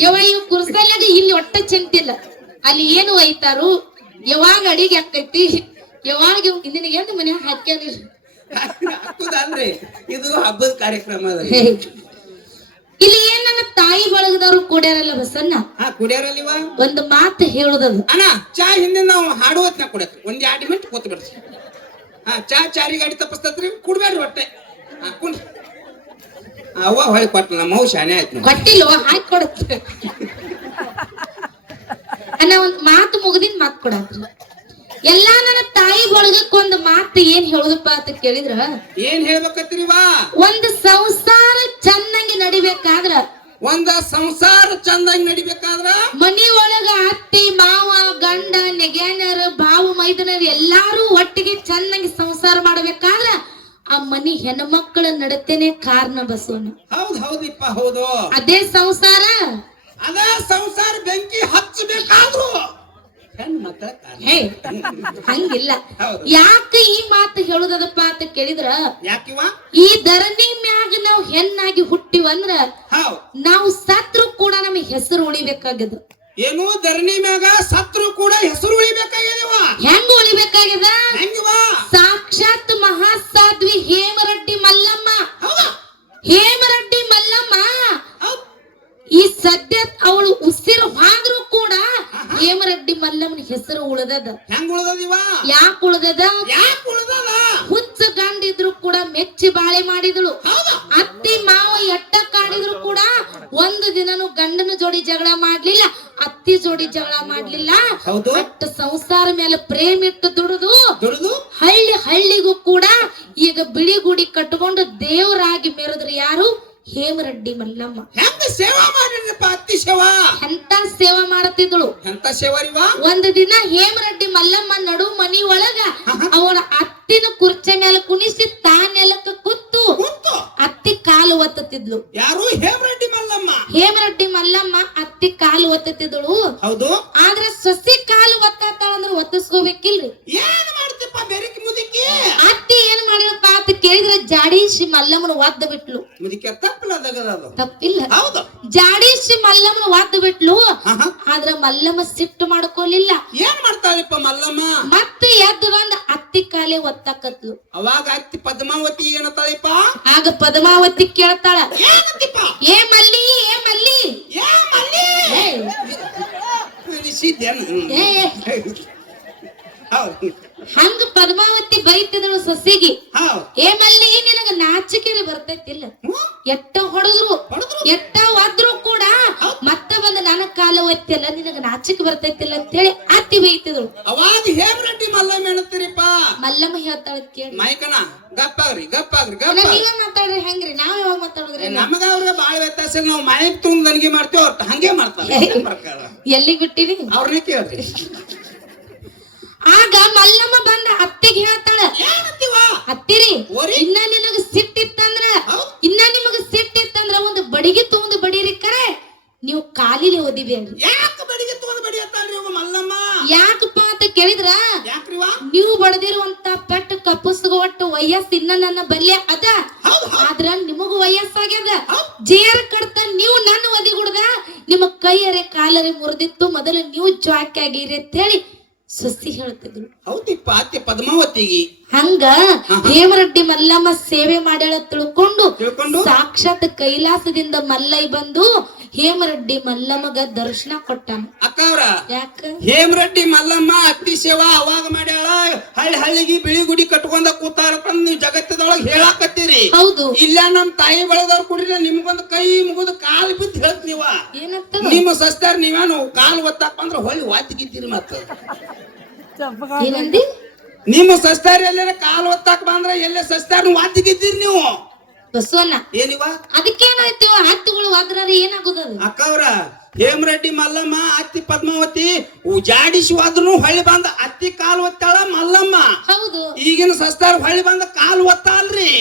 ಯವ ಇವ್ ಕುರ್ಸಲ್ಯಾಗ ಇಲ್ಲಿ ಒಟ್ಟ ಚಿಂತಿಲ್ಲ ಅಲ್ಲಿ ಏನು ಒಯ್ತಾರು ಯಾವಾಗ ಅಡಿಗೆ ಆಕೈತಿ ಯಾವಾಗ ನಿನಗೇನು ಮನೆ ಹಾಕ್ಯಾನಿಲ್ಲ ಹಾಕುದಲ್ರಿ ಇದು ಹಬ್ಬದ ಕಾರ್ಯಕ್ರಮ ಅದ ಇಲ್ಲಿ ಏನ್ ನನ್ನ ತಾಯಿ ಬಳಗದವ್ರು ಕುಡ್ಯಾರಲ್ಲ ಬಸನ್ನ ಕುಡಿಯಾರಲ್ಲಿವ ಒಂದು ಮಾತು ಹೇಳುದದು ಅಣ್ಣ ಚಾ ಹಿಂದೆ ನಾವು ಹಾಡುವತ್ನ ಕುಡಕ್ ಒಂದ್ 2 ಮಿನಿಟ್ ಕೂತ್ ಬಿಡ್ರಿ ಚಾರಿ ಗಾಡಿ ತಪ್ಪಿಸ್ತತ್ರಿ ಕುಡ್ಬೇಡ್ರಿ ಹೊಟ್ಟೆ ಕುಂಡ್ರಿ ಅವ್ವ ಹೊಳಿ ಕೊಟ್ಟ ನಮ್ಮ ಅವ್ ಶಾನೆ ಆಯ್ತು ಕೊಟ್ಟಿಲ್ವ ಹಾಕಿ ಕೊಡುತ್ತೆ ಅಣ್ಣ ಒಂದ್ ಮಾತು ಮುಗ್ದಿನ್ ಮಾತು ಕೊಡತ್ರಿ ಎಲ್ಲಾ ನನ್ನ ತಾಯಿ ಬಳಗಕ್ಕೆ ಒಂದು ಮಾತು ಏನ್ ಹೇಳುದಪ್ಪ ಅಂತ ಕೇಳಿದ್ರ ಏನ್ ಹೇಳ್ಬೇಕತ್ರಿವಾ ಒಂದು ಸಂಸಾರ ಚೆನ್ನಾಗಿ ನಡಿಬೇಕಾದ್ರ ಒಂದ ಸಂಸಾರ ಚಂದಾಗಿ ನಡಿಬೇಕಾದ್ರ ಮನಿ ಒಳಗ ಅತ್ತಿ ಮಾವ ಗಂಡ ನೆಗ್ಯಾನರ ಬಾವು ಮೈದನರು ಎಲ್ಲಾರು ಒಟ್ಟಿಗೆ ಚೆನ್ನಾಗಿ ಸಂಸಾರ ಮಾಡಬೇಕಾದ್ರ ಆ ಮನಿ ಹೆಣ್ಮಕ್ಕಳ ನಡತೆನೆ ಕಾರಣ ಬಸವಣ್ಣ ಹೌದ್ ಹೌದಿಪ್ಪ ಹೌದು ಅದೇ ಸಂಸಾರ ಅದ ಸಂಸಾರ ಬೆಂಕಿ ಹಚ್ಚಬೇಕಾದ್ರು ಹಂಗಿಲ್ಲ ಯಾಕೆ ಈ ಮಾತು ಹೇಳುದಪ್ಪ ಅಂತ ಕೇಳಿದ್ರ ಯಾಕಿವ ಈ ಧರಣಿ ಮ್ಯಾಗ ನಾವು ಹೆಣ್ಣಾಗಿ ಹುಟ್ಟಿವಂದ್ರ ನಾವು ಸತ್ರು ಕೂಡ ನಮಗೆ ಹೆಸರು ಉಳಿಬೇಕಾಗ್ಯದ ಏನು ಧರಣಿ ಮ್ಯಾಗ ಸತ್ರು ಕೂಡ ಹೆಸರು ಉಳಿಬೇಕಾಗ್ಯದವ ಹೆಂಗ ಉಳಿಬೇಕಾಗ್ಯದ ಹೆಂಗಿವ ಸಾಕ್ಷಾತ್ ಮಹಾಸಾಧ್ವಿ ಹೇಮರೆಡ್ಡಿ ಮಲ್ಲಮ್ಮ ಹೇಮರೆಡ್ಡಿ ಮಲ್ಲಮ್ಮ ಈ ಸದ್ಯ ಅವಳು ಉಸಿರು ಹಾದ್ರೂ ಕೂಡ ಹೇಮರೆಡ್ಡಿ ಮಲ್ಲಮ್ಮನ ಹೆಸರು ಉಳಿದದ ಹೆಂಗ ಉಳಿದದಿವ ಯಾಕೆ ಉಳಿದದ ಹುಚ್ಚ ಗಂಡಿದ್ರು ಕೂಡ ಮೆಚ್ಚಿ ಬಾಳೆ ಮಾಡಿದಳು ಅತ್ತಿ ಮಾವ ಎಟ್ಟ ಕಾಡಿದ್ರು ಕೂಡ ಒಂದು ದಿನನು ಗಂಡನ ಜೋಡಿ ಜಗಳ ಮಾಡ್ಲಿಲ್ಲ ಅತ್ತಿ ಜೋಡಿ ಜಗಳ ಮಾಡ್ಲಿಲ್ಲ ಅಟ್ಟ ಸಂಸಾರ ಮೇಲೆ ಪ್ರೇಮ ಇಟ್ಟು ದುಡಿದು ಹಳ್ಳಿಗೂ ಕೂಡ ಈಗ ಬಿಳಿ ಗುಡಿ ಕಟ್ಕೊಂಡು ದೇವರಾಗಿ ಮೆರೆದ್ರು ಯಾರು ಹೇಮರೆಡ್ಡಿ ಮಲ್ಲಮ್ಮ ಹೆಂಗ ಸೇವಾ ಮಾಡಿದ್ರಪ್ಪ ಅತ್ತಿ ಸೇವಾ ಎಂತ ಸೇವಾ ಮಾಡತ್ತಿದ್ದಳು ಎಂತ ಸೇವಾರಿವಾ ಒಂದು ದಿನ ಹೇಮರೆಡ್ಡಿ ಮಲ್ಲಮ್ಮ ನಡು ಮನಿ ಒಳಗ ಅವರ ಅತ್ತಿನ ಕುರ್ಚೆ ಮೇಲೆ ಕುಣಿಸಿ ತಾನೆಲ್ಲಕ್ಕ ಕೂತು ಅತ್ತಿ ಕಾಲು ಒತ್ತತಿದ್ಲು ಯಾರು ಹೇಮರೆಡ್ಡಿ ಮಲ್ಲಮ್ಮ ಹೇಮರೆಡ್ಡಿ ಮಲ್ಲಮ್ಮ ಅತ್ತಿ ಕಾಲು ಒತ್ತತಿದ್ದಳು ಹೌದು ಆದ್ರೆ ಸಸಿ ಕಾಲು ಒತ್ತಾತಾಳ ಅಂದ್ರೆ ಒತ್ತಿಸ್ಕೋಬೇಕಿಲ್ರಿ ಏನ್ ಮಾಡ್ತಿಪ್ಪ ಬೆರಿಕಿ ಮುದುಕಿ ಅತ್ತಿ ಏನ್ ಮಾಡಿರಪ್ಪ ಅಂತ ಕೇಳಿದ್ರೆ ಜಾಡಿಸಿ ಮಲ್ಲಮ್ಮನ ಒದ್ದ ಬಿಟ್ಲು ಮುದುಕಿ ತಪ್ಪಿಲ್ಲ ಹೌದು ಜಾಡಿಸಿ ಮಲ್ಲಮ್ಮನ ಒದ್ದ ಬಿಟ್ಲು ಆದ್ರ ಮಲ್ಲಮ್ಮ ಸಿಟ್ಟು ಮಾಡ್ಕೊಲಿಲ್ಲ ಏನ್ ಮಾಡ್ತಾಳಪ್ಪ ಮಲ್ಲಮ್ಮ ಮತ್ತೆ ಎದ್ದು ಬಂದ ಅತ್ತಿ ಕಾಲೇ ಒತ್ತಾಕತ್ಲು ಅವಾಗ ಅತ್ತಿ ಪದ್ಮಾವತಿ ಏನತ್ತಾಳಪ್ಪ ಆಗ ಪದ್ಮಾವತಿ ಕೇಳ್ತಾಳ ಏನತ್ತಿಪ್ಪ ಏ ಮಲ್ಲಿ ಏ ಮಲ್ಲಿ ಏ ಮಲ್ಲಿ ಹಂಗ ಪದ್ಮಾವತಿ ಬೈತಿದಳು ಸಸಿಗಿ ಏ ಮಲ್ಲಿ ನಿನಗ ನಾಚಿಕೆರೆ ಬರ್ತೈತಿಲ್ಲ ಎಟ್ಟ ಹೊಡೆದ್ರು ಎಟ್ಟ ಒದ್ರು ಕೂಡ ಮತ್ತ ಬಂದ ನನ್ನ ಕಾಲ ಒತ್ತಿಲ್ಲ ನಿನಗ ನಾಚಿಕೆ ಬರ್ತೈತಿಲ್ಲ ಅಂತ ಹೇಳಿ ಅತ್ತಿ ಬೈತಿದಳು ಅವಾಗ ಹೇಮರೆಡ್ಡಿ ಮಲ್ಲಮ್ಮ ಏನತ್ತೀರಿಪ್ಪ ಮಲ್ಲಮ್ಮ ಹೇಳ್ತಾಳ ಕೇಳಿ ಮೈಕಣ ಗಪ್ಪಾಗ್ರಿ ನೀವೇ ಮಾತಾಡ್ರಿ ಹೆಂಗ್ರಿ ನಾವ್ ಯಾವಾಗ ಮಾತಾಡುದ್ರಿ ನಮಗ ಅವ್ರಿಗೆ ಬಾಳ ವ್ಯತ್ಯಾಸ ನಾವು ಮನೆ ತುಂಬ ನನಗೆ ಮಾಡ್ತೀವಿ ಅವ್ರ ಹಂಗೆ ಮಾಡ್ತಾರೆ ಎಲ್ಲಿ ಬಿಟ್ಟಿರಿ ಅವ್ರನ್ನೇ ಕೇಳ್ರಿ ಆಗ ಮಲ್ಲಮ್ಮ ಬಂದ ಅತ್ತಿಗೆ ಹೇಳ್ತಾಳ ಅತ್ತಿರಿ ಇನ್ನ ನಿನಗ ಸಿಟ್ಟಿತ್ತಂದ್ರ ಒಂದು ಬಡಿಗೆ ತಗೊಂಡು ಬಡೀರಿ ಕರೆ ನೀವು ಕಾಲಿಲಿ ಓದಿಬೇಡ್ರಿ ಯಾಕೆ ಬಡಿಗೆ ತಗೊಂಡು ಬಡಿಯತ್ತಾಳ್ರಿ ಮಲ್ಲಮ್ಮ ಯಾಕಪ್ಪ ಅಂತ ಕೇಳಿದ್ರ ನೀವು ಬಡದಿರುವಂತ ಪೆಟ್ಟು ಕಪ್ಪಸ್ಗೋ ಒಟ್ಟು ವಯಸ್ಸು ಇನ್ನ ನನ್ನ ಬಲ್ಯ ಅದ ಆದ್ರ ನಿಮಗೂ ವಯಸ್ಸಾಗ್ಯದ ಜೇರ್ ಕಡ್ತ ನೀವು ನನ್ನ ಒದಿಗುಡ್ದ ನಿಮ್ಮ ಕೈಯರೆ ಕಾಲರೆ ಮುರಿದಿತ್ತು ಮೊದಲು ನೀವು ಜಾಕಿ ಆಗಿರಿ ಅಂತ ಹೇಳಿ ಸಸಿ ಹೇಳ್ತಿದ್ರು ಹೌದಿಪ್ಪ ಅತ್ತೆ ಪದ್ಮಾವತಿಗೆ ಹಂಗ ಹೇಮರೆಡ್ಡಿ ಮಲ್ಲಮ್ಮ ಸೇವೆ ಮಾಡ್ಯಾಳ ತಿಳ್ಕೊಂಡು ಸಾಕ್ಷಾತ್ ಕೈಲಾಸದಿಂದ ಮಲ್ಲೈ ಬಂದು ಹೇಮರೆಡ್ಡಿ ಮಲ್ಲಮ್ಮಗ ದರ್ಶನ ಕೊಟ್ಟಾನ ಅಕ್ಕವ್ರ ಯಾಕ ಹೇಮರೆಡ್ಡಿ ಮಲ್ಲಮ್ಮ ಅತ್ತಿ ಸೇವಾ ಅವಾಗ ಮಾಡ್ಯಾಳ ಹಳ್ಳಿಗೆ ಬಿಳಿ ಗುಡಿ ಕಟ್ಕೊಂಡ ಕೂತಾರ ನೀವು ಜಗತ್ತದೊಳಗೆ ಹೇಳಾಕತ್ತೀರಿ ಹೌದು ಇಲ್ಲ ನಮ್ ತಾಯಿ ಬೆಳೆದವ್ರು ಕುಡಿದ್ರೆ ನಿಮ್ಗೊಂದು ಕೈ ಮುಗಿದು ಕಾಲು ಬಿದ್ದು ಹೇಳ್ತ ನೀವ ಏನಂತ ನಿಮ್ಮ ಸಸ್ತಾರ ನೀವೇನು ಕಾಲು ಒತ್ತಾಕ ಅಂದ್ರೆ ಹೊಳ್ಳಿ ವಾತಿಗಿದ್ದೀರಿ ಮತ್ತ ಏನಂದಿ ನಿಮ್ಮ ಸಸ್ತಾರ ಎಲ್ಲ ಕಾಲು ಒತ್ತಾಕ ಬಂದ್ರ ಎಲ್ಲ ಸಸ್ತಾರ ವಾತಿಗಿದ್ದೀರಿ ನೀವು ಬಸವಣ್ಣ ಏನಿವ ಅದಕ್ಕೇನಾಯ್ತು ಹತ್ತಿಗಳು ವಾದ್ರಾರ ಏನಾಗುದ ಅಕ್ಕವ್ರ ಹೇಮರೆಡ್ಡಿ ಮಲ್ಲಮ್ಮ ಅತ್ತಿ ಪದ್ಮಾವತಿ ಜಾಡಿಸಿ ಹೋದ್ರು ಹೊಳ್ಳಿ ಬಂದ ಅತ್ತಿ ಕಾಲು ಒತ್ತಾಳ ಮಲ್ಲಮ್ಮ ಹೌದು ಈಗಿನ ಸಸ್ತಾರ ಹೊಳ್ಳಿ ಬಂದ ಕಾಲು ಒತ್ತಾಲ್ರಿ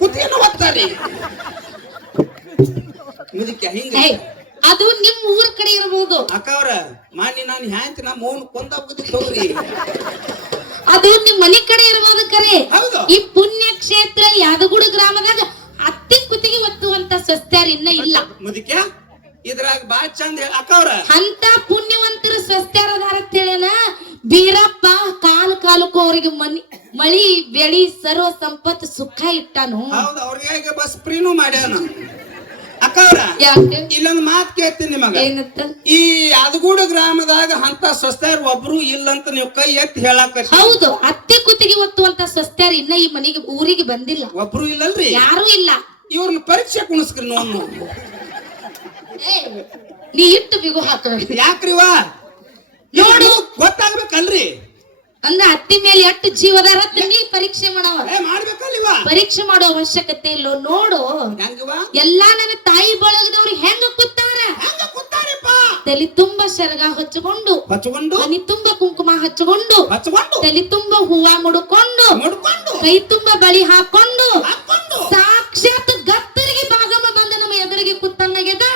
ಕುತ್ತಿಗೆನ ಒತ್ತಾರಿ ಮುದುಕಿ ಹಿಂಗ ಅದು ನಿಮ್ ಊರ್ ಕಡೆ ಇರಬಹುದು ಅಕ್ಕವ್ರ ಮಾನಿ ನಾನು ಹ್ಯಾಂತಿ ನಮ್ಮ ಮೌನ ಕೊಂದಾಗ್ಬಿಟ್ಟು ಹೋಗ್ರಿ ಅದು ನಿಮ್ ಮನಿ ಕಡೆ ಇರಬಹುದು ಕರೆ ಈ ಪುಣ್ಯ ಕ್ಷೇತ್ರ ಯಾದಗುಡ ಗ್ರಾಮದಾಗ ಅತ್ತಿ ಕುತ್ತಿಗೆ ಒತ್ತುವಂತ ಸ್ವಸ್ಥ್ಯಾರ ಇನ್ನ ಇಲ್ಲ ಮುದುಕ್ಯ ಇದ್ರಾಗ ಬಾಳ್ ಚಂದ ಅಕ್ಕವ್ರ ಅಂತ ಪುಣ್ಯವಂತರ ಸ್ವಸ್ಥ್ಯಾರದಾರ ಅಂತೇಳೇನ ಬೀರಪ್ಪ ಕಾಲಕ್ಕೂ ಅವ್ರಿಗೆ ಮಳಿ ಬೆಳಿ ಸರ್ವ ಸಂಪತ್ತು ಸುಖ ಇಟ್ಟಾನು. ಹೌದು, ಅವ್ರಿಗೆ ಬಸ್ ಫ್ರೀನು ಮಾಡ್ಯಾನ. ಅಕ್ಕವ್ರ ಯಾಕೆ ಇಲ್ಲೊಂದು ಮಾತು ಕೇಳ್ತೀನಿ ನಿಮಗ. ಏನಂತ? ಈ ಯಾದಗೂಡ ಗ್ರಾಮದಾಗ ಅಂತ ಸ್ವಸ್ಥರು ಒಬ್ರು ಇಲ್ಲಂತ ನೀವು ಕೈ ಎತ್ತಿ ಹೇಳಾಕ. ಹೌದು, ಅತ್ತೆ ಕುತ್ತಿಗೆ ಒತ್ತುವಂತ ಸ್ವಸ್ಥ್ಯಾರ ಇನ್ನ ಈ ಮನೆಗೆ ಊರಿಗೆ ಬಂದಿಲ್ಲ. ಒಬ್ರು ಇಲ್ಲಲ್ರಿ? ಯಾರು ಇಲ್ಲ. ಇವ್ರನ್ನ ಪರೀಕ್ಷೆ ಕುಣಿಸ್ಕ್ರಿ ನೋವು. ನೀ ಇಟ್ಟು ಬಿಗು ಹಾಕಬೇಡಿ. ಯಾಕ್ರಿವಾ? ನೋಡು ಗೊತ್ತಾಗ್ಬೇಕಲ್ರಿ. ಅಂದ್ರ ಅತ್ತಿ ಮೇಲೆ ಎಷ್ಟು ಜೀವದಾರ ನೀ ಪರೀಕ್ಷೆ ಮಾಡವ. ಮಾಡ್ಬೇಕಲ್ವಾ? ಪರೀಕ್ಷೆ ಮಾಡೋ ಅವಶ್ಯಕತೆ ಇಲ್ಲೋ. ನೋಡು ಎಲ್ಲಾ ನನ್ನ ತಾಯಿ ಬಳಗದವ್ರು ಹೆಂಗ ಕೂತಾರ. ತಲೆ ತುಂಬಾ ಶರಗ ಹಚ್ಚಿಕೊಂಡು ಮನಿ ತುಂಬಾ ಕುಂಕುಮ ಹಚ್ಚಿಕೊಂಡು ತಲೆ ತುಂಬಾ ಹೂವ ಮುಡ್ಕೊಂಡು ಕೈ ತುಂಬಾ ಬಳಿ ಹಾಕೊಂಡು ಸಾಕ್ಷಾತ್ ಗತ್ತರಿಗೆ ಭಾಗಮ ಬಂದ ನಮ್ಮ ಎದುರಿಗೆ ಕೂತಂಗಾಗ್ಯದ.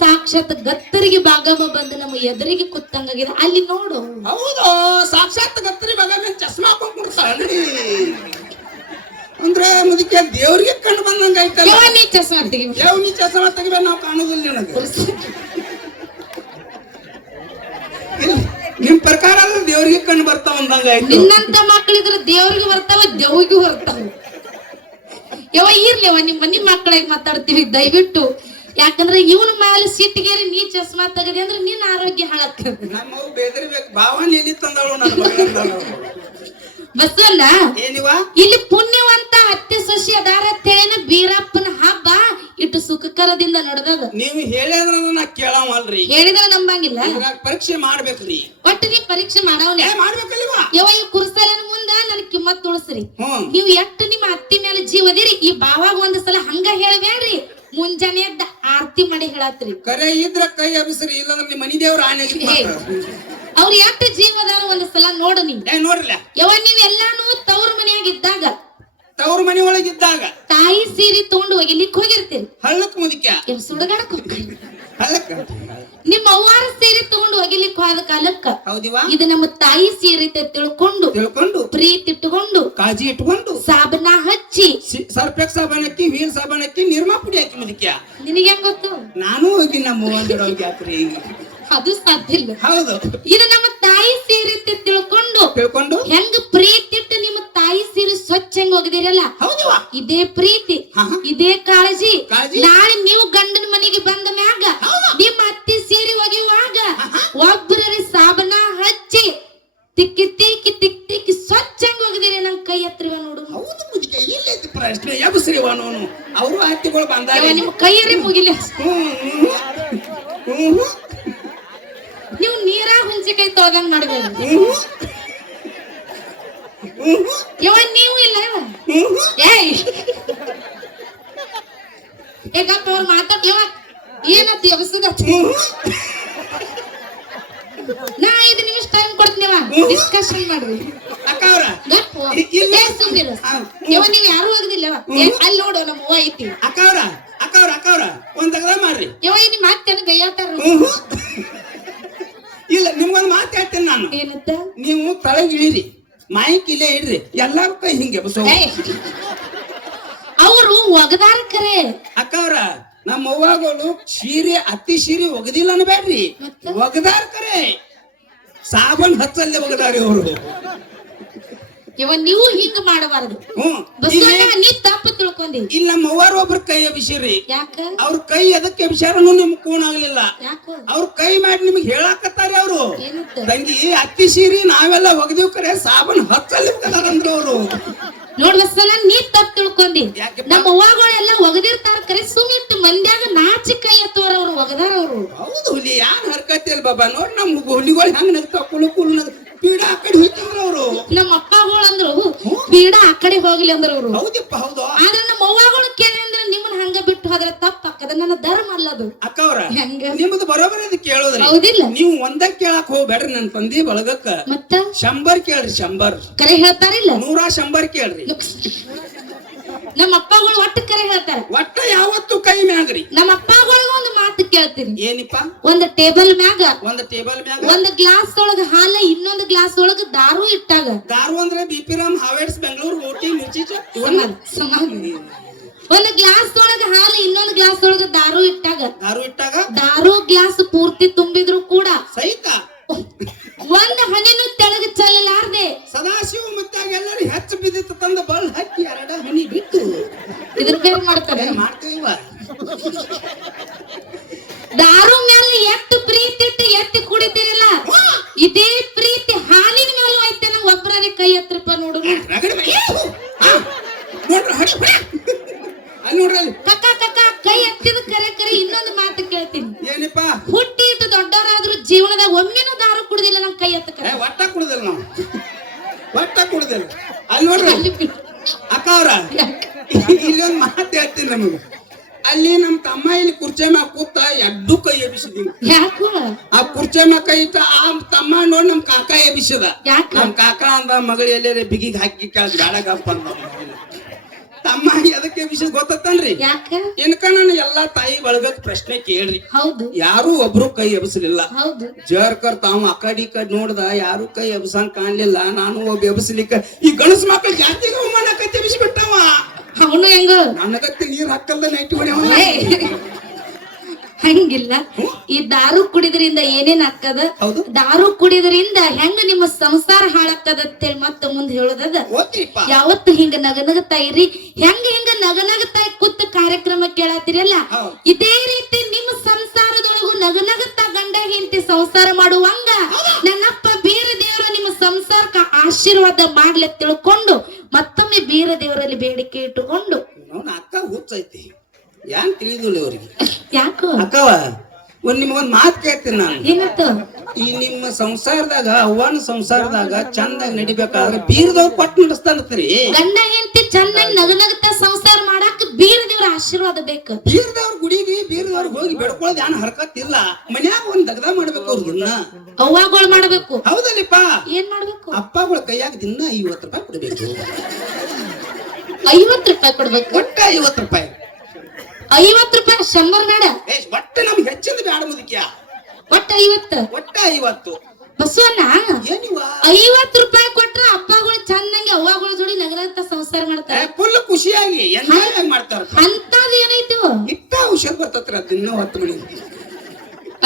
ಸಾಕ್ಷಾತ್ ಗತ್ತರಿಗೆ ಭಾಗಮ ಬಂದು ನಮ್ಮ ಎದುರಿಗೆ ಕೂತಂಗಾಗ್ಯದ. ಅಲ್ಲಿ ನೋಡು. ಹೌದು, ಸಾಕ್ಷಾತ್ ಗತ್ತರಿ ಭಾಗಮ ಚಸ್ಮಾ ಹಾಕೊಂಡ್ಬಿಡ್ತಾರಲ್ರಿ. ಅಂದ್ರೆ ಮುದಕ್ಕೆ ದೇವ್ರಿಗೆ ಕಣ್ಣು ಬಂದಂಗ ಐತಲ್ಲ. ನೀ ಚಸ್ಮಾ ತೆಗಿಬೇಕು. ನೀ ಚಸ್ಮಾ ತೆಗಿಬೇಕು, ನಾವು ಕಾಣುದಿಲ್ಲ ನನಗೆ. ನಿಮ್ ಪ್ರಕಾರ ದೇವ್ರಿಗೆ ಕಣ್ಣು ಬರ್ತಾವ ಅಂದಂಗ ಆಯ್ತು. ನಿನ್ನಂತ ಮಕ್ಕಳಿದ್ರೆ ದೇವ್ರಿಗೆ ಬರ್ತಾವ, ದೇವ್ರಿಗೂ ಬರ್ತಾವ. ಇರ್ಲಿವ ನಿಮ್ಮ ಮಕ್ಕಳಿಗೆ ಮಾತಾಡ್ತೀವಿ ದಯವಿಟ್ಟು. ಯಾಕಂದ್ರೆ ಇವನ ಮೇಲೆ ಸಿಟ್ಟಿಗೇರಿ ನೀ ಚಸ್ಮಾ ತೆಗದಿ ಅಂದ್ರೆ ನಿನ್ನ ಆರೋಗ್ಯ ಹಾಳಾಗ್ತದೆ. ನಮ್ಮವ್ರು ಬೇದರ್ಬೇಕು. ಭಾವನೆ ಎಲ್ಲಿ ತಂದಳು ನನ್ನ ಬಸವಣ್ಣ. ಇಲ್ಲಿ ಪುಣ್ಯವಂತ ಅತ್ತೆ ಸೊಸಿ ಅದಾರ ತೇನ ಬೀರಪ್ಪನ ಹಬ್ಬ ಇಟ್ಟು ಸುಖಕರದಿಂದ ನಡೆದದ. ನೀವು ಹೇಳಿದ್ರ ನಾ ಕೇಳವಲ್ರಿ. ಹೇಳಿದ್ರ ನಂಬಂಗಿಲ್ಲ. ಪರೀಕ್ಷೆ ಮಾಡ್ಬೇಕ್ರಿ. ಒಟ್ಟು ನೀ ಪರೀಕ್ಷೆ ಮಾಡವನೇ ಮಾಡ್ಬೇಕಲ್ವಾ? ಈ ಕುರ್ಸಲಿನ ಮುಂದ ನನ್ ಕಿಮ್ಮತ್ ತುಳಸ್ರಿ. ನೀವು ಎಷ್ಟು ನಿಮ್ಮ ಅತ್ತಿ ಮೇಲೆ ಜೀವದಿರಿ. ಈ ಬಾವಾಗ ಒಂದ್ ಸಲ ಹಂಗ ಹೇಳ್ಬೇಡ್ರಿ. ಮುಂಜಾನೆ ಎದ್ದ ಆರತಿ ಮಾಡಿ ಹೇಳತ್ರಿ. ಕರೆ ಇದ್ರ ಕೈ ಅಭಿಸ್ರಿ, ಇಲ್ಲಂದ್ರ ನಿಮ್ ಮನಿ ದೇವ್ರ ಆನೆ. ಅವ್ರ ಎಷ್ಟು ಜೀವದಾರ ಒಂದ್ ಸಲ ನೋಡು. ನೀವ್ ನೋಡ್ರಲ್ಲ ನೀವ್ ಎಲ್ಲಾನು ತವ್ರ ಮನೆಯಾಗಿದ್ದಾಗ, ತವ್ರ ಮನಿ ಒಳಗಿದ್ದಾಗ ತಾಯಿ ಸೀರೆ ತಗೊಂಡು ಒಗಿಲಿಕ್ ಹೋಗಿರ್ತೀರಿ. ಹಳ್ಳಕ್ ಮುದಿಕ ಸುಡಗಾಡಕ್ ಹಳ್ಳಕ್ಕ ನಿಮ್ಮ ಅವ್ವಾರ ಸೀರೆ ತಗೊಂಡು ಒಗಿಲಿಕ್ ಹೋದ ಕಾಲಕ್ಕ ಹೌದಿವಾ, ಇದು ನಮ್ಮ ತಾಯಿ ಸೀರೆ ತಿಳ್ಕೊಂಡು ಪ್ರೀತಿ ಇಟ್ಟುಕೊಂಡು ಕಾಳಜಿ ಇಟ್ಕೊಂಡು ಸಾಬನ ಹಚ್ಚಿ ಸರ್ಫೆಕ್ಸ್ ಸಾಬಾನ್ ಹಾಕಿ ವೀಲ್ ಸಾಬಾನ್ ಹಾಕಿ ನಿರ್ಮಾ ಪುಡಿ ಹಾಕಿ ಮುದಿಕ್ಯಾ. ನಿನಗೆ ಹೆಂಗ್ ಗೊತ್ತು? ನಾನು ಹೋಗಿ ನಮ್ಮ ಹೋಗಿ ಹಾಕ್ರಿ. ಅದು ಸಾಧ್ಯ ಇಲ್ಲ. ಹೌದು, ಇದು ನಮ್ಮ ತಾಯಿ ಸೀರೆ ತಿಳ್ಕೊಂಡು ಹೆಂಗ ಪ್ರೀತಿ ಇಟ್ಟು ನಿಮ್ಮ ತಾಯಿ ಸೀರೆ ಸ್ವಚ್ಛ ಹೆಂಗ್ ಒಗದಿರಲ್ಲ, ಇದೇ ಪ್ರೀತಿ ಇದೇ ಕಾಳಜಿ ನಾಳೆ ನೀವು ಗಂಡನ ಮನೆಗೆ ಬಂದ ಮ್ಯಾಗ ನಿಮ್ಮ ಅತ್ತಿ ಸೀರೆ ಒಗೆಯುವಾಗ ಒಬ್ಬರೇ ಸಾಬನ ಹಚ್ಚಿ ತಿಕ್ಕಿ ತಿಕ್ಕಿ ತಿಕ್ಕಿ ತಿಕ್ಕಿ ಸ್ವಚ್ಛ ಹೆಂಗ್ ಒಗದಿರಿ ನಂಗೆ ಕೈ ಹತ್ತಿರವ ನೋಡು. ಪ್ರಶ್ನೆ ಎಬ್ಸ್ರಿವನು ಅವರು ಹತ್ತಿಗಳು ಬಂದಾಗ ನಿಮ್ಮ ಕೈಯರೇ ಮುಗಿಲಿ. ನೀವು ನೀರಾಗ ಹುಂಚಿಕಾಯಿ ತೊಳೆದಂಗ್ ಮಾಡ್ಬೇಕು. ನೀವು ಇಲ್ಲ ಏಗಪ್ಪ ಅವ್ರು ಮಾತಾಡ್ ಏನತ್ ಎಬಸದ. ನಾ 5 ನಿಮಿಷ ಟೈಮ್ ಕೊಡ್ತೀನಿವ, ಡಿಸ್ಕಷನ್ ಮಾಡ್ರಿ. ನೀವ್ ಯಾರು ಹೋಗುದಿಲ್ಲ. ಅಲ್ಲಿ ನೋಡು ನಮ್ಮ ಅವ್ವ ಐತಿ. ಅಕ್ಕವ್ರ ಒಂದ್ ತಗದ ಮಾಡ್ರಿ. ನಿಮ್ ಮಾತೇನು ಗೈಯಾತಾರ. ಇಲ್ಲ, ನಿಮ್ಗೊಂದು ಮಾತು ಹೇಳ್ತೇನೆ ನಾನು. ಏನಂತ? ನೀವು ತಳಗ್ ಇಳಿರಿ, ಮೈಕ್ ಇಲ್ಲೇ ಇಡ್ರಿ, ಎಲ್ಲಾರು ಕೈ ಹಿಂಗೆ ಅವರು ಒಗದಾರ ಕರೆ. ಅಕ್ಕವ್ರ ನಮ್ಮ ಅವ್ವಗಳು ಸೀರೆ ಅತ್ತಿ ಸೀರೆ ಒಗದಿಲ್ಲ ಅನ್ಬೇಡ್ರಿ, ಒಗದಾರ ಕರೆ. ಸಾಬನ್ ಹಚ್ಚಲ್ಲೇ ಒಗದಾರಿ ಅವರು. ನೀವು ಹಿಂಗ ಮಾಡಬಾರದು. ನೀ ತಪ್ಪು ತಿಳ್ಕೊಂಡಿ. ಇಲ್ಲ, ನಮ್ಮ ಅವ್ವಾರ ಒಬ್ರ ಕೈ ಅಭಿಷೇರಿ. ಯಾಕ? ಅವ್ರ ಕೈ ಎದಕ್ಕೆ ಅಭಿಷಾರನು ನಿಮ್ ಕೂಣ ಆಗ್ಲಿಲ್ಲ. ಅವ್ರ ಕೈ ಮಾಡಿ ನಿಮ್ಗೆ ಹೇಳಾಕತ್ತಾರೆ ಅವರು. ತಂಗಿ ಅತ್ತಿ ಸೀರಿ ನಾವೆಲ್ಲ ಒಗದಿವ್ ಕರೆ ಸಾಬನ್ ಹಚ್ಚಲ್ಲಿ ಅಂದ್ರು ಅವರು. ನೋಡ್ಬಸನ ನೀ ತಪ್ಪು ತಿಳ್ಕೊಂಡಿ. ನಮ್ಮ ಅವ್ವಗಳೆಲ್ಲ ಒಗದಿರ್ತಾರ ಕರೆ, ಸುಮ್ಮಿಟ್ಟು ಮಂದ್ಯಾಗ ನಾಚಿ ಕೈ ಎತ್ತೋರ ಅವ್ರು ಒಗದಾರ ಅವರು. ಹೌದು, ಹುಲಿ ಯಾನ್ ಹರ್ಕತಿ ಅಲ್ ಬಾಬಾ. ನೋಡ್ ನಮ್ ಹುಲಿಗಳು ಹೆಂಗ್ ನಗ್ತಾವ, ಕುಳು ಕುಳು ಪೀಡ ಆ ಕಡೆ ಹೋಗ್ತಿದ್ರು ಅವರು. ನಮ್ಮ ಅಪ್ಪಗಳು ಅಂದ್ರು ಪೀಡ ಆ ಕಡೆ ಹೋಗ್ಲಿ ಅಂದ್ರ ಅವ್ರು. ಹೌದಪ್ಪ, ಹೌದು. ಆದ್ರೆ ನಮ್ಮ ಅವ್ವಗಳು ಕೇಳಿ ಅಂದ್ರೆ ನಿಮ್ಮನ್ನ ಹಂಗ ಬಿಟ್ಟು ಹೋದ್ರೆ ತಪ್ಪಾಕದ. ನನ್ನ ಧರ್ಮ ಅಲ್ಲದು. ಅಕ್ಕವ್ರ ನಿಮ್ದು ಬರೋಬರಿ ಅದು ಕೇಳೋದ್ರಿ. ಹೌದಿಲ್ಲ? ನೀವು ಒಂದ ಕೇಳಕ್ ಹೋಗ್ಬೇಡ್ರಿ. ನನ್ ತಂದಿ ಬಳಗಕ್ಕ ಮತ್ತ 100 ಕೇಳ್ರಿ. 100 ಕರೆ ಹೇಳ್ತಾರಿಲ್ಲ. 100 ಕೇಳ್ರಿ. ನಮ್ಮ ಅಪ್ಪಗಳು ಒಟ್ಟು ಕರೆ ಹೇಳ್ತಾರೆ. ಒಟ್ಟ ಯಾವತ್ತು ಕೈ ಮ್ಯಾಗ್ರಿ. ನಮ್ಮ ಅಪ್ಪಗಳಿಗೆ ಒಂದು ಮಾತು ಕೇಳ್ತೀನಿ. ಏನಿಪ್ಪ? ಒಂದು ಟೇಬಲ್ ಮ್ಯಾಗ ಒಂದು ಗ್ಲಾಸ್ ಒಳಗ ಹಾಲ, ಇನ್ನೊಂದು ಗ್ಲಾಸ್ ಒಳಗ ದಾರು ಇಟ್ಟಾಗ. ದಾರು ಅಂದ್ರೆ ಬಿಪಿ ರಾಮ್, ಹಾವೇಡ್ಸ್, ಬೆಂಗಳೂರು, ಊಟಿ, ಮಿರ್ಚಿ. ಒಂದ್ ಗ್ಲಾಸ್ ಒಳಗ ಹಾಲು ಇನ್ನೊಂದ್ ಗ್ಲಾಸ್ ಒಳಗ ದಾರು ಇಟ್ಟಾಗ ದಾರು ಗ್ಲಾಸ್ ಪೂರ್ತಿ ತುಂಬಿದ್ರು ಕೂಡ ಸಹಿತ ಒಂದ್ ಹನಿನೂ ತೆಳಗ ಚೆಲ್ಲಲಾರ್ದೆ ಸದಾಶಿವ ಮತ್ತೆ ಎಲ್ಲರೂ ಹೆಚ್ಚು ಬಿದ್ದಿತ್ತು ತಂದ ಬಲ್ ಹಾಕಿ 2 ಹನಿ ಬಿಟ್ಟು ಇದ್ರ ಬೇರೆ ಮಾಡ್ತಾರೆ ಮಾಡ್ತೀವ. ದಾರು ಮೇಲೆ ಎಷ್ಟು ಪ್ರೀತಿ ಇಟ್ಟು ಎತ್ತಿ ಕುಡಿತೀರಲ್ಲ ಇದೇ ಪ್ರೀತಿ ಹಾಲಿನ ಮೇಲೂ ಐತೆ ನಂಗೆ ಒಬ್ಬರೇ ಕೈ ಎತ್ತರಪ್ಪ ನೋಡು ಕಕ್ಕ ಕಕ್ಕ ಕೈ ಎತ್ತಿದ ಕರೆ ಇನ್ನೊಂದು ಮಾತು ಕೇಳ್ತೀನಿ ಏನಪ್ಪ ಹುಟ್ಟಿ ಇಟ್ಟು ದೊಡ್ಡವರಾದ್ರೂ ಜೀವನದಾಗ ಒಮ್ಮೆನೂ ದಾರು ಕುಡ್ದಿಲ್ಲ ನಮ್ ಕೈ ಎತ್ತ ಒಟ್ಟ ಕುಡ್ದಿಲ್ಲ ನಾವು ಒಟ್ಟ ಕುಡ್ದಿಲ್ಲ ಅಲ್ಲಿ ನೋಡ್ರಿ ಅಕ್ಕ ಅವ್ರ ಇಲ್ಲೊಂದು ಮಾತು ಹೇಳ್ತೀನಿ ನಮಗೆ ಅಲ್ಲಿ ನಮ್ ತಮ್ಮ ಇಲ್ಲಿ ಕುರ್ಚಿ ಮ್ಯಾಗ ಕೂತ ಎಡ್ಡು ಕೈ ಎಬ್ಬಿಸಿದೀನಿ ಯಾಕೋ ಆ ಕುರ್ಚಿ ಮ್ಯಾಗ ಕೈ ಇಟ್ಟ ಆ ತಮ್ಮ ನೋಡಿ ನಮ್ ಕಾಕ ಎಬ್ಬಿಸದ ನಮ್ ಕಾಕ ಅಂದ ಮಗಳು ಎಲ್ಲೇ ಬಿಗಿಗ್ ಹಾಕಿ ಕೇಳ ಬ್ಯಾಡಗಪ್ಪ ಅಂದ ತಮ್ಮ ಎದಕ್ಕೆ ವಿಷಯ ಗೊತ್ತತ್ತನ್ರಿ ಇನ್ಕ ನಾನು ಎಲ್ಲಾ ತಾಯಿ ಬಳಗಕ್ ಪ್ರಶ್ನೆ ಕೇಳ್ರಿ ಹೌದು ಯಾರು ಒಬ್ರು ಕೈ ಎಬ್ಸಲಿಲ್ಲ ಹೌದು ಜರ್ಕರ್ ತಾವ್ ಆ ಕಡೆ ಈ ಕಡೆ ನೋಡ್ದ ಯಾರು ಕೈ ಎಬ್ಸಂಗ್ ಕಾಣ್ಲಿಲ್ಲ ನಾನು ಒಬ್ಬ ಎಬ್ಸಲಿಕ್ಕ ಈ ಗಣಸ್ ಮಕ್ಕಳು ಜಾತಿಗೆ ಅವಮಾನ ಕೈ ಎಬ್ಬಿಸ್ಬಿಟ್ಟವ ಅವನು ಹೆಂಗ ನನಗತ್ತೆ ನೀರ್ ಹಾಕಲ್ದ ನೈಟ್ ಹೊಡೆಯವ ಹಂಗಿಲ್ಲ ಈ ದಾರು ಕುಡಿದ್ರಿಂದ ಏನೇನ್ ಆಗ್ತದ ದಾರು ಕುಡಿದ್ರಿಂದ ಹೆಂಗ ನಿಮ್ಮ ಸಂಸಾರ ಹಾಳಾಗ್ತದ ಅಂತೇಳಿ ಮತ್ತೆ ಮುಂದೆ ಹೇಳೋದದ ಯಾವತ್ತು ಹಿಂಗ ನಗನಗತಾ ಇರಿ ಹೆಂಗ ನಗನಗತಾ ಕೂತ್ ಕಾರ್ಯಕ್ರಮ ಕೇಳತ್ತೀರಲ್ಲ ಇದೇ ರೀತಿ ನಿಮ್ಮ ಸಂಸಾರದೊಳಗು ನಗನಗತಾ ಗಂಡ ಹೆಂಡತಿ ಸಂಸಾರ ಮಾಡುವಂಗ ನನ್ನಪ್ಪ ಬೀರ ದೇವರು ನಿಮ್ಮ ಸಂಸಾರಕ್ಕ ಆಶೀರ್ವಾದ ಮಾಡ್ಲಿ ತಿಳ್ಕೊಂಡು ಮತ್ತೊಮ್ಮೆ ಬೀರ ದೇವರಲ್ಲಿ ಬೇಡಿಕೆ ಇಟ್ಟುಕೊಂಡು ಅಕ್ಕ ಹುಚ್ಚೈತಿ ಯಾನ್ ತಿಳಿದಿಲ್ಲ ಇವ್ರಿಗೆ ಯಾಕೋ ಅಕ್ಕವ ನಿಮ್ಗೊಂದ್ ಮಾತು ಕೇಳ್ತೀನಿ ನಾನು ಏನತ್ತು ಈ ನಿಮ್ಮ ಸಂಸಾರದಾಗ ಅವ್ವನ ಸಂಸಾರದಾಗ ಚಂದಾಗಿ ನಡಿಬೇಕಾದ್ರೆ ಬೀರದವ್ರು ಕೊಟ್ಟು ನಡೆಸ್ತಾನತ್ರಿ ಗಂಡ ಹೆಂಡತಿ ಚಂದಾಗಿ ನಗನಗತ ಸಂಸಾರ ಮಾಡಾಕ ಬೀರ ದೇವ್ರ ಆಶೀರ್ವಾದ ಬೇಕು ಬೀರದವ್ರ ಗುಡಿಗೆ ಬೀರದವ್ರಿಗೆ ಹೋಗಿ ಬೆಡ್ಕೊಳ್ಳೋದು ಏನ್ ಹರ್ಕತ್ತಿಲ್ಲ ಮನ್ಯಾಗ ಒಂದ್ ದಗದ ಮಾಡ್ಬೇಕು ಅವ್ರ ದಿನ ಅವ್ವಗಳು ಮಾಡ್ಬೇಕು ಹೌದಲ್ಲಿಪ್ಪ ಏನ್ ಮಾಡ್ಬೇಕು ಅಪ್ಪಗಳ ಕೈಯಾಗ ದಿನ 50 ರೂಪಾಯಿ ಕೊಡ್ಬೇಕು 50 ರೂಪಾಯಿ ಕೊಡ್ಬೇಕು ಒಟ್ಟ 50 ರೂಪಾಯಿ 50 ರೂಪಾಯಿ 100 ಬೇಡ ಒಟ್ಟ ನಮ್ಗೆ ಹೆಚ್ಚಿಂದ ಬ್ಯಾಡ ಮುದುಕಿಯ ಒಟ್ಟ 50 ಒಟ್ಟ 50 ಬಸವಣ್ಣ ಏನಿವ 50 ರೂಪಾಯಿ ಕೊಟ್ರ ಅಪ್ಪಗಳು ಚಂದಂಗೆ ಅವ್ವಗಳ ಜೋಡಿ ನಗರಂತ ಸಂಸಾರ ಮಾಡ್ತಾರೆ ಫುಲ್ ಖುಷಿಯಾಗಿ ಎಂಜಾಯ್ ಮಾಡ್ತಾರ ಅಂತದ್ ಏನಾಯ್ತು ಇಟ್ಟ ಔಷಧ ಬರ್ತತ್ರ ದಿನ 10 ಮಣಿ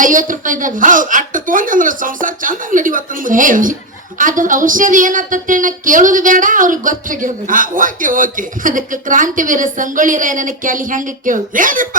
50 ರೂಪಾಯಿದಾಗ ಹೌದು ಅಟ್ಟ ತಗೊಂಡ್ರೆ ಸಂಸಾರ ಚಂದಾಗಿ ನಡಿವತ್ತ ಅದ ಔಷಧಿ ಏನಂತೇಳಿ ನಾ ಕೇಳುದು ಬೇಡ ಅವ್ರಿಗೆ ಗೊತ್ತಾಗಿರ್ಬೇಕು ಓಕೆ ಅದಕ್ಕೆ ಕ್ರಾಂತಿವೀರ ಸಂಗೊಳ್ಳಿ ರಾಯಣ್ಣನ ಕ್ಯಾಲಿ ಹೆಂಗ ಕೇಳು ಏನಪ್ಪ